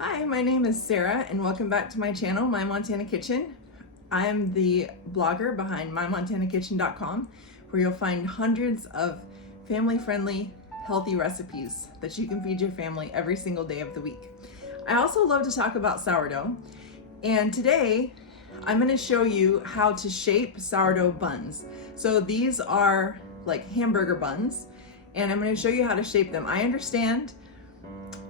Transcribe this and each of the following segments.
Hi, my name is Sarah and welcome back to my channel, My Montana Kitchen. I'm the blogger behind mymontanakitchen.com, where you'll find hundreds of family-friendly, healthy recipes that you can feed your family every single day of the week. I also love to talk about sourdough, and today I'm going to show you how to shape sourdough buns. So these are like hamburger buns, and I'm going to show you how to shape them. I understand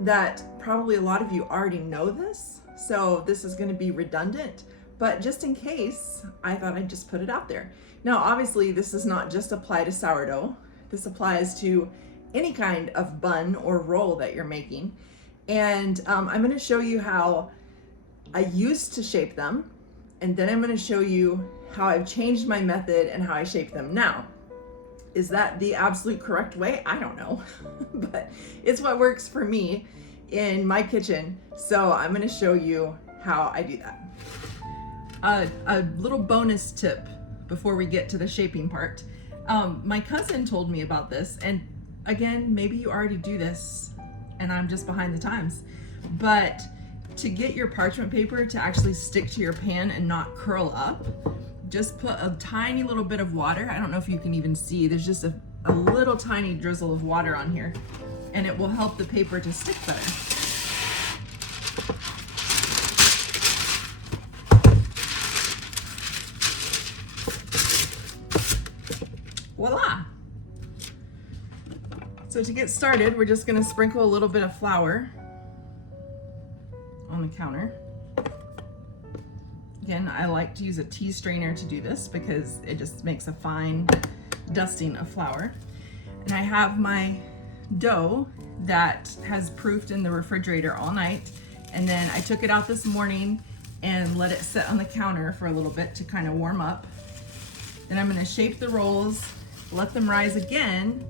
that probably a lot of you already know this, so this is going to be redundant, but just in case, I thought I'd just put it out there. Now, obviously, this does not just apply to sourdough. This applies to any kind of bun or roll that you're making. And I'm going to show you how I used to shape them, and then I'm going to show you how I've changed my method and how I shape them now. Is that the absolute correct way? I don't know, but it's what works for me in my kitchen. So I'm going to show you how I do that. A little bonus tip before we get to the shaping part. My cousin told me about this, and again, maybe you already do this and I'm just behind the times, but to get your parchment paper to actually stick to your pan and not curl up, just put a tiny little bit of water. I don't know if you can even see, there's just a little tiny drizzle of water on here, and it will help the paper to stick better. Voila! So to get started, we're just gonna sprinkle a little bit of flour on the counter. Again, I like to use a tea strainer to do this because it just makes a fine dusting of flour. And I have my dough that has proofed in the refrigerator all night. And then I took it out this morning and let it sit on the counter for a little bit to kind of warm up. Then I'm gonna shape the rolls, let them rise again,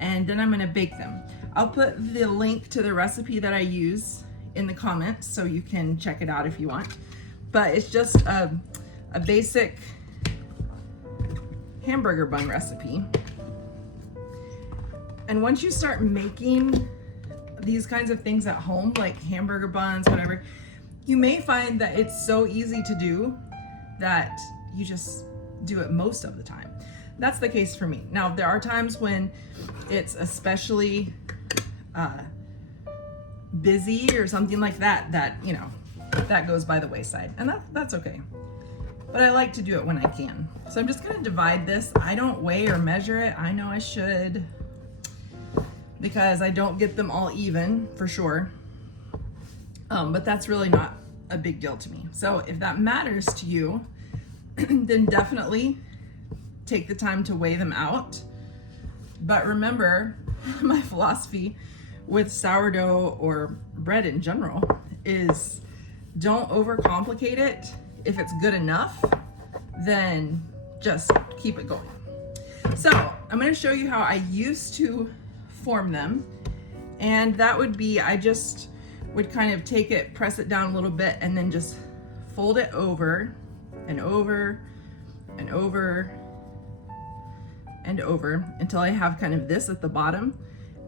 and then I'm gonna bake them. I'll put the link to the recipe that I use in the comments so you can check it out if you want. But it's just a basic hamburger bun recipe. And once you start making these kinds of things at home, like hamburger buns, whatever, you may find that it's so easy to do that you just do it most of the time. That's the case for me. Now, there are times when it's especially busy or something like that, you know, that goes by the wayside, and that's okay. But I like to do it when I can. So I'm just gonna divide this. I don't weigh or measure it. I know I should, because I don't get them all even for sure. But that's really not a big deal to me. So if that matters to you, then definitely take the time to weigh them out. But remember, my philosophy with sourdough or bread in general is don't overcomplicate it. If it's good enough, then just keep it going. So I'm going to show you how I used to form them. And that would be, I just would kind of take it, press it down a little bit, and then just fold it over and over and over and over until I have kind of this at the bottom.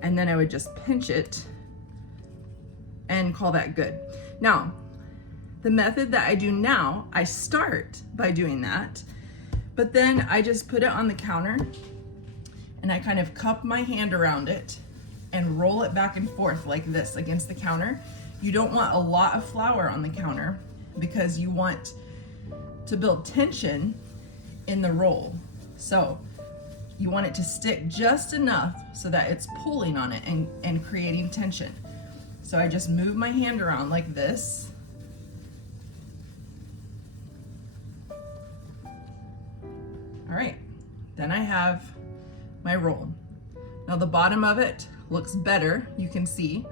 And then I would just pinch it and call that good. Now, the method that I do now, I start by doing that, but then I just put it on the counter and I kind of cup my hand around it and roll it back and forth like this against the counter. You don't want a lot of flour on the counter because you want to build tension in the roll. So you want it to stick just enough so that it's pulling on it and creating tension. So I just move my hand around like this. All right, then I have my roll. Now the bottom of it looks better, you can see.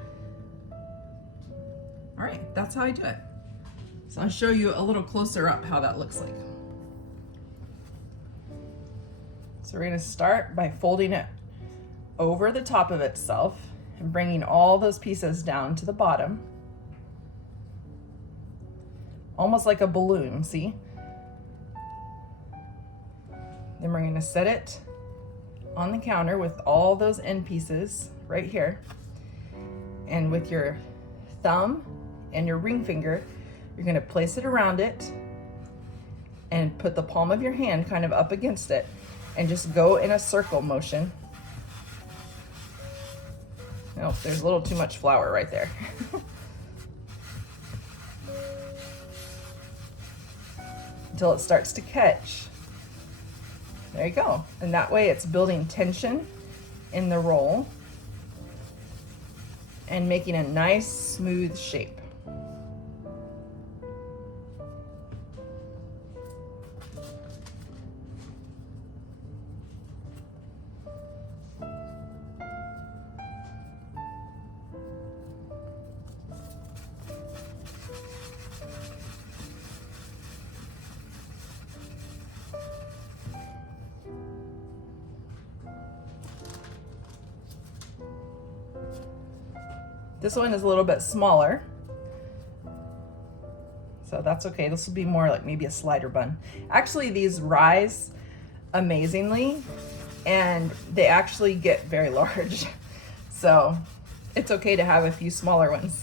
All right, that's how I do it. So I'll show you a little closer up how that looks like. So we're gonna start by folding it over the top of itself and bringing all those pieces down to the bottom. Almost like a balloon, see? Then we're gonna set it on the counter with all those end pieces right here. And with your thumb and your ring finger, you're gonna place it around it and put the palm of your hand kind of up against it and just go in a circle motion. Oh, there's a little too much flour right there. Until it starts to catch. There you go. And that way it's building tension in the roll and making a nice smooth shape. This one is a little bit smaller, so that's okay. This will be more like maybe a slider bun. Actually, these rise amazingly, and they actually get very large. So it's okay to have a few smaller ones.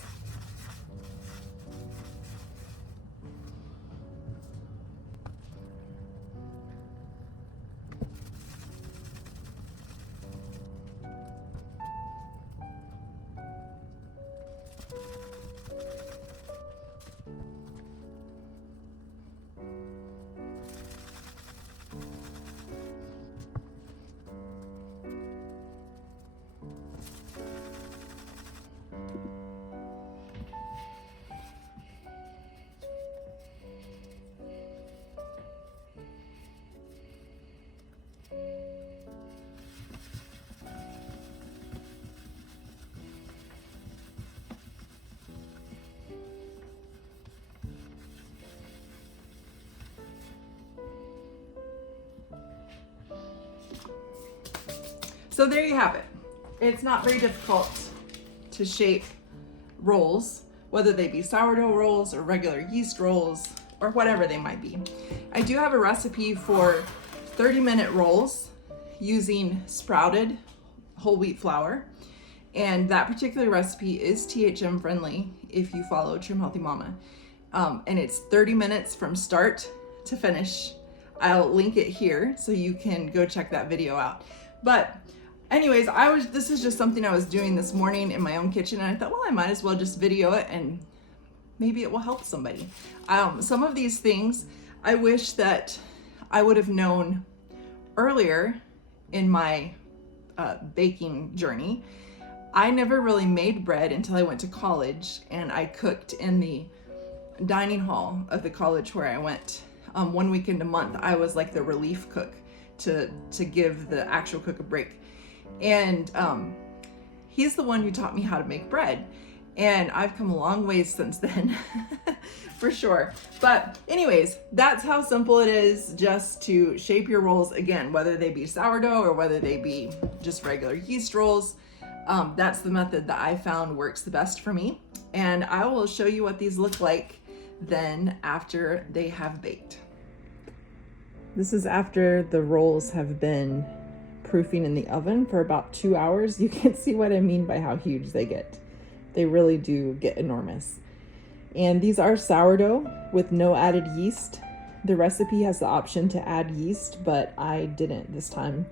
So there you have it. It's not very difficult to shape rolls, whether they be sourdough rolls or regular yeast rolls or whatever they might be. I do have a recipe for 30-minute rolls using sprouted whole wheat flour. And that particular recipe is THM friendly if you follow Trim Healthy Mama. And it's 30 minutes from start to finish. I'll link it here so you can go check that video out. But anyways, this is just something I was doing this morning in my own kitchen, and I thought, well, I might as well just video it and maybe it will help somebody. Some of these things I wish that I would have known earlier in my baking journey. I never really made bread until I went to college, and I cooked in the dining hall of the college where I went. 1 weekend a month, I was like the relief cook to give the actual cook a break. And he's the one who taught me how to make bread. And I've come a long ways since then, for sure. But anyways, that's how simple it is just to shape your rolls, again, whether they be sourdough or whether they be just regular yeast rolls. That's the method that I found works the best for me. And I will show you what these look like then after they have baked. This is after the rolls have been proofing in the oven for about 2 hours. You can see what I mean by how huge they get. They really do get enormous. And these are sourdough with no added yeast. The recipe has the option to add yeast, but I didn't this time.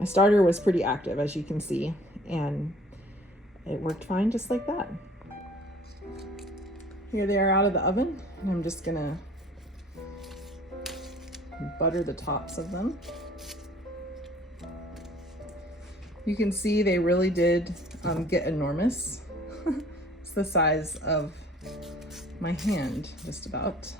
My starter was pretty active, as you can see, and it worked fine just like that. Here they are out of the oven, and I'm just gonna butter the tops of them. You can see they really did get enormous. It's the size of my hand, just about.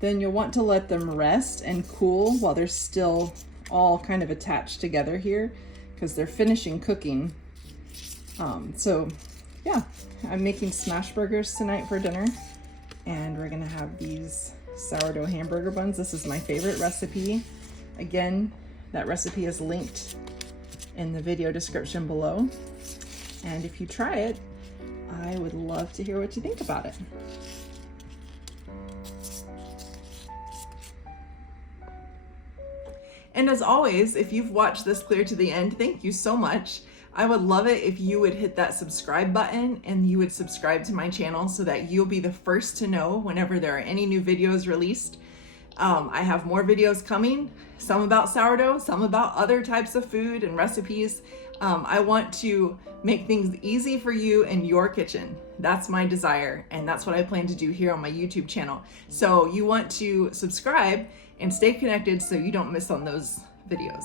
Then you'll want to let them rest and cool while they're still all kind of attached together here, because they're finishing cooking. So yeah, I'm making smash burgers tonight for dinner, and we're gonna have these sourdough hamburger buns. This is my favorite recipe. Again, that recipe is linked in the video description below. And if you try it, I would love to hear what you think about it. And as always, if you've watched this clear to the end, thank you so much. I would love it if you would hit that subscribe button and you would subscribe to my channel so that you'll be the first to know whenever there are any new videos released. I have more videos coming, some about sourdough, some about other types of food and recipes. I want to make things easy for you in your kitchen. That's my desire, and that's what I plan to do here on my YouTube channel. So you want to subscribe and stay connected so you don't miss on those videos.